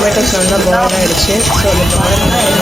Tomatoes நல்லா boil ஆகிடுச்சு. So அந்த பாயில்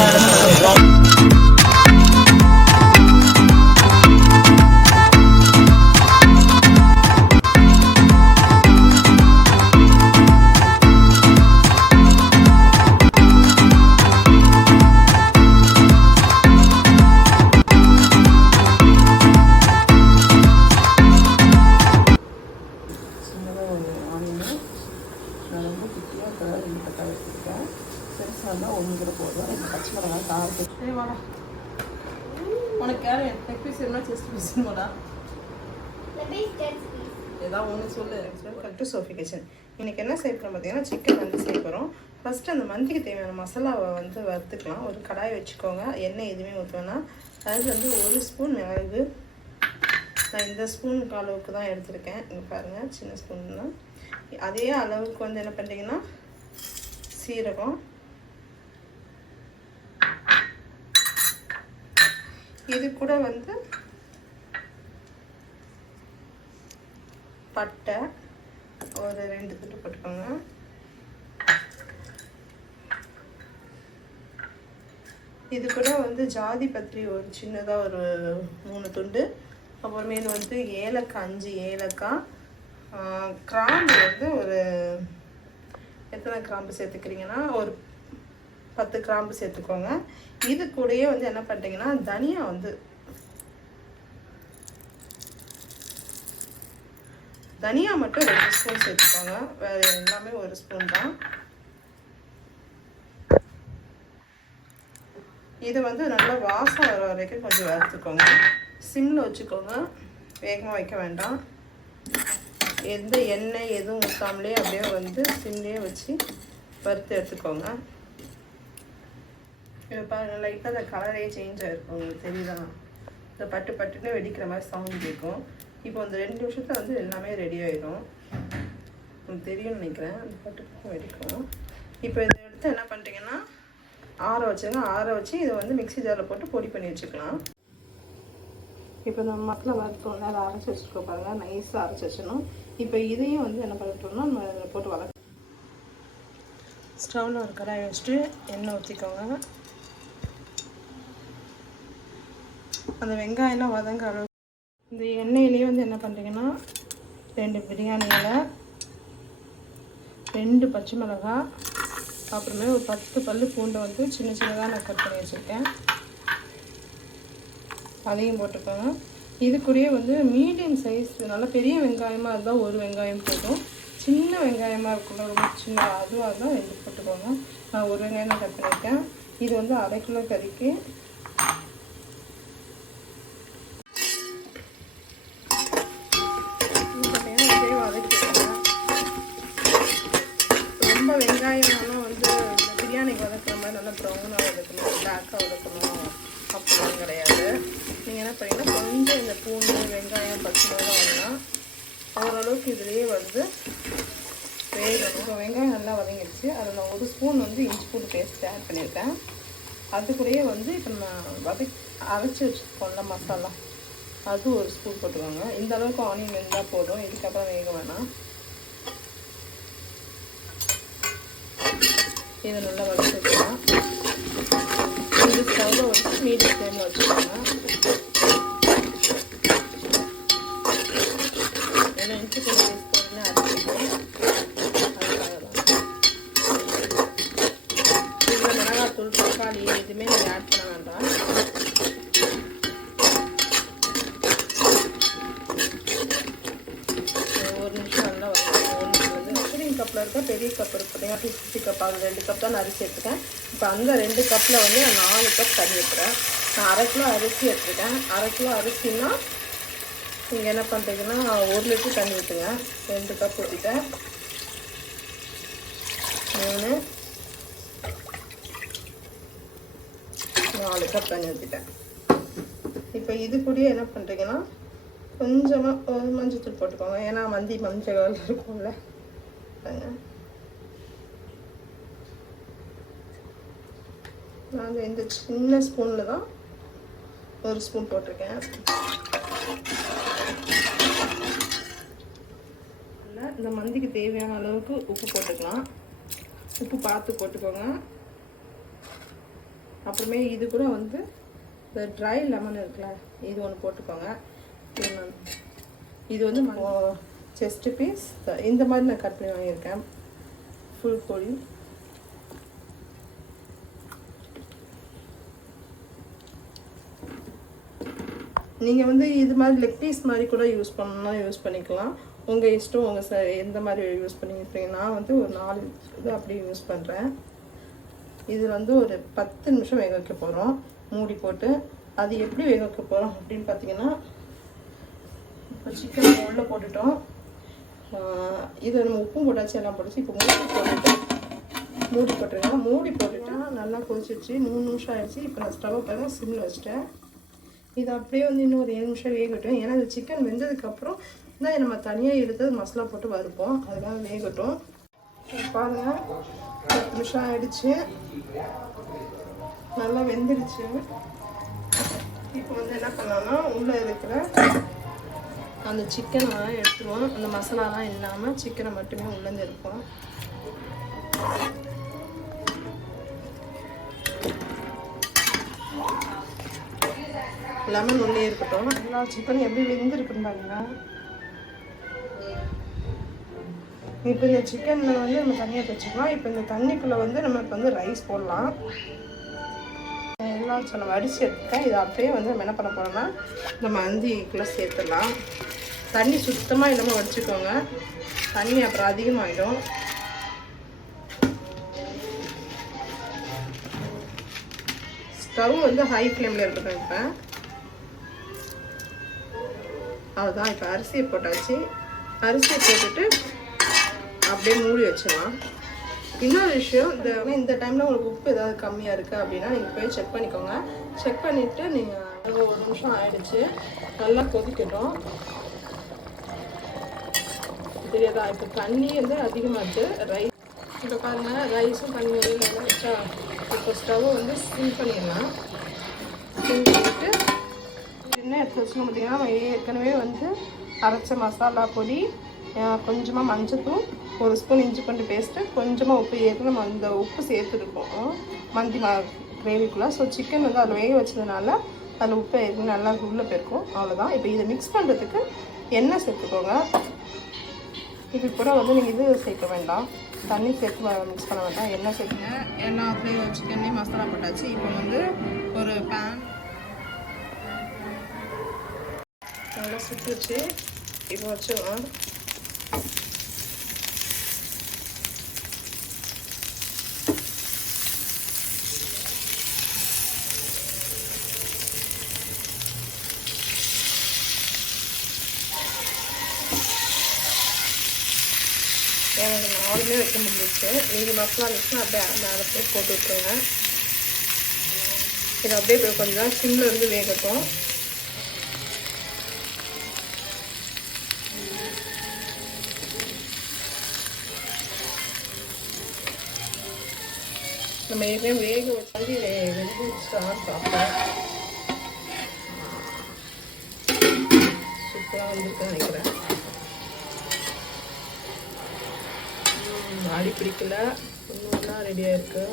சோஃபி கிச்சன். இன்றைக்கி என்ன சேர்க்குறோம் பார்த்தீங்கன்னா, சிக்கன் வந்து சேர்க்குறோம். ஃபஸ்ட்டு அந்த மந்திக்கு தேவையான மசாலாவை வந்து வறுத்துக்கலாம். ஒரு கடாய் வச்சுக்கோங்க. எண்ணெய் எதுவுமே ஊற்றோன்னா அது வந்து 1 ஸ்பூன் மிளகு. நான் இந்த ஸ்பூன் அளவுக்கு தான் எடுத்திருக்கேன். இங்கே பாருங்கள், சின்ன ஸ்பூன் தான். அதே அளவுக்கு வந்து என்ன பண்ணுறீங்கன்னா, சீரகம், இது கூட வந்து பட்டை ஒரு 2 துண்டு போட்டுக்கோங்க. இது கூட வந்து ஜாதி பத்திரி ஒரு சின்னதாக ஒரு 3 துண்டு. அப்புறமேலு வந்து ஏலக்காய் 5 ஏலக்காய். கிராம்பு வந்து ஒரு எத்தனை கிராம்பு சேர்த்துக்கிறீங்கன்னா ஒரு 10 கிராம்பு சேர்த்துக்கோங்க. இது கூடயே வந்து என்ன பண்ணுறீங்கன்னா, தனியா வந்து தனியா மட்டும் 2 ஸ்பூன் சேர்த்துக்கோங்க. வேறு எல்லாமே 1 ஸ்பூன் தான். இது வந்து நல்லா வாசம் வர வரைக்கும் கொஞ்சம் வறுத்துக்கோங்க. சிம்மில் வச்சுக்கோங்க, வேகமாக வைக்க வேண்டாம். எந்த எண்ணெய் எதுவும் ஊற்றாமலே அப்படியே வந்து சிம்லேயே வச்சு வறுத்து எடுத்துக்கோங்க. இப்போ பாருங்கள், லைட்டாக அந்த கலரே சேஞ்ச் ஆகிருக்கும். உங்களுக்கு தெரியுதா? இந்த பட்டு பட்டுன்னு வெடிக்கிற மாதிரி சவுண்ட் கேட்கும். இப்போ அந்த 2 நிமிஷத்தில் வந்து எல்லாமே ரெடி ஆகிடும். உங்களுக்கு தெரியும்னு நினைக்கிறேன். அந்த பட்டு வெடிக்கும். இப்போ இதை எடுத்து என்ன பண்ணுறீங்கன்னா, ஆற வச்சுருங்க. ஆற வச்சு இதை வந்து மிக்ஸி ஜாரில் போட்டு பொடி பண்ணி வச்சுக்கலாம். இப்போ நம்ம மக்களை வறுத்தோம்னா அதை அரைச்சி வச்சுருக்கோம் பாருங்கள், நைஸாக அரைச்சி வச்சிடணும். இப்போ இதையும் வந்து என்ன பண்ணிட்டோம்னா, நம்ம இதில் போட்டு வளர்க்க ஸ்டவ்வில் ஒரு கடாயை வச்சுட்டு எண்ணெய் ஊற்றிக்கோங்க. அந்த வெங்காயம்லாம் வதங்க அளவு இந்த எண்ணெயிலேயே வந்து என்ன பண்ணுறீங்கன்னா, 2 பிரியாணி இலை, 2 பச்சை மிளகாய், அப்புறமே ஒரு 10 பல்லு பூண்டை வந்து சின்ன சின்னதாக நான் கட் பண்ணி வச்சுருக்கேன். அதையும் போட்டுக்கோங்க. இது கூடயே வந்து மீடியம் சைஸ், நல்லா பெரிய வெங்காயமாக இருந்தால் 1 வெங்காயம் போதும். சின்ன வெங்காயமாக இருக்குல்ல, ரொம்ப சின்ன, அதுவாக இருந்தால் 2 போட்டுக்கோங்க. நான் 1 வெங்காயம் தான் கட் பண்ணியிருக்கேன். இது வந்து 1/2 கிலோ கறிக்கு. ரொம்ப வெங்காயம்லாம் வந்து பிரியாணிக்கு வதக்குற மாதிரி நல்லா ப்ரௌனாக வதக்கணும், பிளாக்காக வதக்கணும் அப்படிலாம் கிடையாது. நீங்கள் என்ன பண்ணீங்கன்னா, கொஞ்சம் இந்த பூண்டு, வெங்காயம், பச்சை மிளகாய்னா ஓரளவுக்கு இதுலேயே வந்து வேகணும். இப்போ வெங்காயம் நல்லா வதங்கிடுச்சு. அதில் நான் 1 ஸ்பூன் வந்து இஞ்சி பூண்டு பேஸ்ட் ஆட் பண்ணியிருக்கேன். அது கூடயே வந்து இப்போ நான் அரைச்சி வச்சுருக்கோம்ல மசாலா, அது 1 ஸ்பூன் போட்டுக்கோங்க. இந்த அளவுக்கு ஆனியன் வெந்தால் போதும், இதுக்கப்புறம் வேக வேணாம். இதை நல்லா வதக்கி வச்சுக்கலாம். இது ஸ்டவ்வில் வச்சு மீடியம் ஃப்ளேமில் வச்சுக்கோங்க. ஏன்னா இஞ்சி பூண்டு பேஸ்ட் போட்டுன்னு அரைச்சிக்கணும். அதுக்காக தான். இதில் மிளகாத்தூள், தக்காளி எதுவுமே நீங்கள் ஆட் பண்ண வேண்டாம். ஒரு நிமிஷம் நல்லா கப்பில் இருக்க பெரிய கப் இருக்கு பார்த்தீங்கன்னா, 50 கப், அது 2 கப் தான் நான் அரிசி எடுத்துக்கேன். இப்போ அந்த 2 கப்பில் வந்து நான் 4 கப் தண்ணி எடுத்துக்கிறேன். நான் 1/2 கிலோ அரிசி எடுத்துருக்கேன். 1/2 கிலோ அரிசின்னா நீங்கள் என்ன பண்ணுறீங்கன்னா, 1 லிட்டர் தண்ணி ஊற்றுங்க. 2 கப் ஊற்றிட்டேன். 3 4 கப் தண்ணி ஊற்றிட்டேன். இப்போ இது கூடயே என்ன பண்ணுறீங்கன்னா, கொஞ்சமாக மஞ்சள் போட்டுக்கோங்க. ஏன்னா மஞ்சள் கலரில் இருக்கும்ல. நான் இந்த சின்ன ஸ்பூனில் தான் 1 ஸ்பூன் போட்டிருக்கேன். இந்த மந்திக்கு தேவையான அளவுக்கு உப்பு போட்டுக்கலாம். உப்பு பார்த்து போட்டுக்கோங்க. அப்புறமே இது கூட வந்து இந்த ட்ரை லெமன் இருக்குல்ல, இது ஒன்று போட்டுக்கோங்க. இது வந்து செஸ்ட் பீஸ் இந்த மாதிரி நான் கட் பண்ணி வாங்கியிருக்கேன். ஃபுல் கோழி. நீங்கள் வந்து இது மாதிரி லெக் பீஸ் மாதிரி கூட யூஸ் பண்ணணும்னா யூஸ் பண்ணிக்கலாம். உங்கள் இஷ்டம், உங்கள் எந்த மாதிரி யூஸ் பண்ணிக்கிறீங்க. நான் வந்து ஒரு 4 இது அப்படியே யூஸ் பண்ணுறேன். இது வந்து ஒரு 10 நிமிஷம் வேக வைக்க போகிறோம் மூடி போட்டு. அது எப்படி வேக வைக்க போகிறோம் அப்படின்னு பார்த்தீங்கன்னா, இப்போ சிக்கன் உள்ளே போட்டுட்டோம். இது நம்ம உப்பும் போட்டாச்சு, எல்லாம் போட்டுச்சு. இப்போ மூடி போட்டுருங்க. மூடி போட்டுட்டு நல்லா கொதிச்சிருச்சு. 3 நிமிஷம் ஆயிடுச்சு. இப்போ நான் ஸ்டவ் பாருங்க சிம்மில் வச்சுட்டேன். இது அப்படியே வந்து இன்னும் ஒரு 7 நிமிஷம் வேகட்டும். ஏன்னா இந்த சிக்கன் வெந்ததுக்கப்புறம் தான் நம்ம தனியாக எடுத்து மசாலா போட்டு வறுப்போம். அதுக்காக வேகட்டும். பாருங்கள் 10 நிமிஷம் ஆயிடுச்சு. நல்லா வெந்துடுச்சு. இப்போ வந்து என்ன பண்ணலாம்னா, உள்ளே இருக்கிற அந்த சிக்கனை எடுத்துருவோம். அந்த மசாலாலாம் இல்லாமல் சிக்கனை மட்டுமே உள்ளேருந்து எடுப்போம். லெமன் உள்ளே இருக்கட்டும். எல்லா சிக்கனும் எப்படி வெந்திருக்குன்னு பாருங்க. இப்போ இந்த சிக்கனில் வந்து நம்ம தண்ணியை வச்சுக்கலாம். இப்போ இந்த தண்ணிக்குள்ளே வந்து நமக்கு வந்து ரைஸ் போடலாம். எல்லாம் நம்ம அடித்து எடுத்துட்டேன். இதை அப்படியே வந்து நம்ம என்ன பண்ண போகிறோம்னா, இந்த மந்திக்குள்ளே சேர்த்துடலாம். தண்ணி சுத்தமாக இல்லாமல் வச்சுக்கோங்க. தண்ணி அப்புறம் அதிகமாகிடும். ஸ்டவ் வந்து ஹை ஃப்ளேமில் இருக்கட்டும். இப்போ அதுதான். இப்போ அரிசியை போட்டாச்சு. அரிசியை போட்டுட்டு அப்படியே மூடி வச்சிடலாம். இன்னொரு விஷயம், இந்த டைமில் உங்களுக்கு உப்பு ஏதாவது கம்மியாக இருக்குது அப்படின்னா நீங்கள் போய் செக் பண்ணிக்கோங்க. செக் பண்ணிவிட்டு நீங்கள் 1 நிமிஷம் ஆயிடுச்சு. நல்லா கொதிக்கட்டும். தெரியாதா? இப்போ தண்ணி வந்து அதிகமாகிட்டு ரைஸ் இப்போ பாருங்கள், ரைஸும் தண்ணி வெளியில் வச்சா. இப்போ ஸ்டவ்வை வந்து சிம் பண்ணிடலாம். சிம் பண்ணிவிட்டு என்ன எடுத்து வச்சுக்கணும் பார்த்தீங்கன்னா, நம்ம ஏற்கனவே வந்து அரைச்ச மசாலா பொடி, கொஞ்சமாக மஞ்சத்தூள், 1 ஸ்பூன் இஞ்சி பூண்டு பேஸ்ட்டு, கொஞ்சமாக உப்பு. ஏற்கனவே நம்ம அந்த உப்பு சேர்த்துருக்கோம் மந்தி கிரேவிக்குள்ளே. ஸோ சிக்கன் வந்து அதில் வேக வச்சதுனால அதில் உப்பு ஏற்கனவே நல்லா உள்ளே போயிருக்கும். அவ்வளோதான். இப்போ இதை மிக்ஸ் பண்ணுறதுக்கு எண்ணெய் சேர்த்துக்கோங்க. இது கூட வந்து நீங்கள் இது சேர்க்க வேண்டாம், தண்ணி சேர்த்து மிக்ஸ் பண்ண வேண்டாம். எண்ணெய் சேர்த்துங்க. எண்ணெய் அப்படியே சிக்கன்லேயே மசாலா போட்டாச்சு. இப்போ வந்து ஒரு பேன் நல்லா சுற்றிச்சு. இப்போ வச்சுருவோம். எனக்கு 4 வைக்க முடிஞ்சிச்சு. மீதி மசாலா இருந்துச்சுன்னா அப்படியே மேலே போட்டு விட்டுருங்க. இது அப்படியே கொஞ்சம் நேரம் சிம்மில் இருந்து வேகட்டும். நம்ம ஏற்கனவே வேக வச்சு வெந்துச்சான்னு பார்ப்போம். சூப்பராக வந்துருக்குன்னு நினைக்கிறேன். அடி பிடிக்கல, இன்னும் ரெடியாக இருக்கு.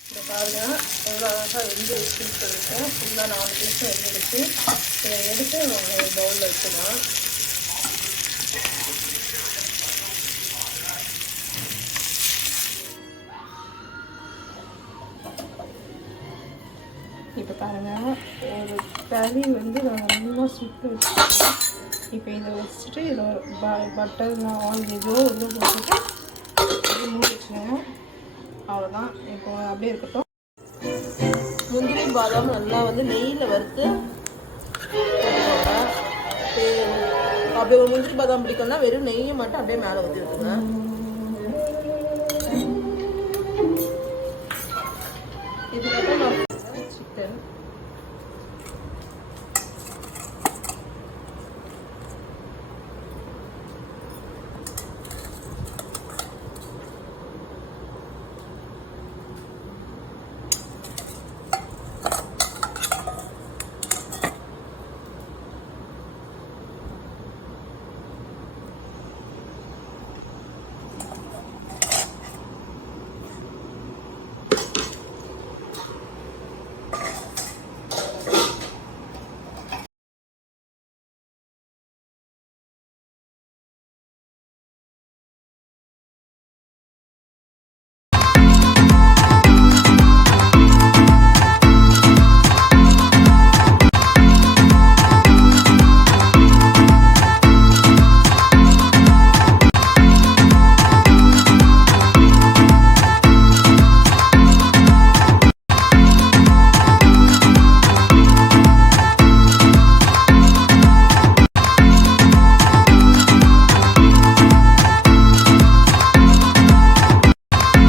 இந்த பாருங்க எவ்வளோ அழகாக வெந்துருச்சுன்னு சொல்லிட்டு ஃபுல்லாக 4 பீஸும் வெந்துருச்சு. இதை எடுத்து ஒரு பவுலில் வச்சுக்கலாம். இப்போ பாருங்கள், ஒரு தறி வந்து நல்லா சுட்டு வச்சுருக்கேன். இப்போ இதை வச்சுட்டு இதில் ஒரு பட்டர் ஆயில் ஏதோ வந்து போட்டுட்டு மூடி வச்சுருங்க. அவ்வளோதான். இப்போ அப்படியே இருக்கட்டும். முந்திரி பாதாம் நல்லா வந்து நெய்யில் வறுத்து போட்டுக்கோங்க. அப்படியே ஒரு முந்திரி பாதாம் பிடிக்கும்னா வெறும் நெய்யை மட்டும் அப்படியே மேலே ஊற்றி விட்டுருங்க. இதுக்கப்புறம் நான் சிக்கன்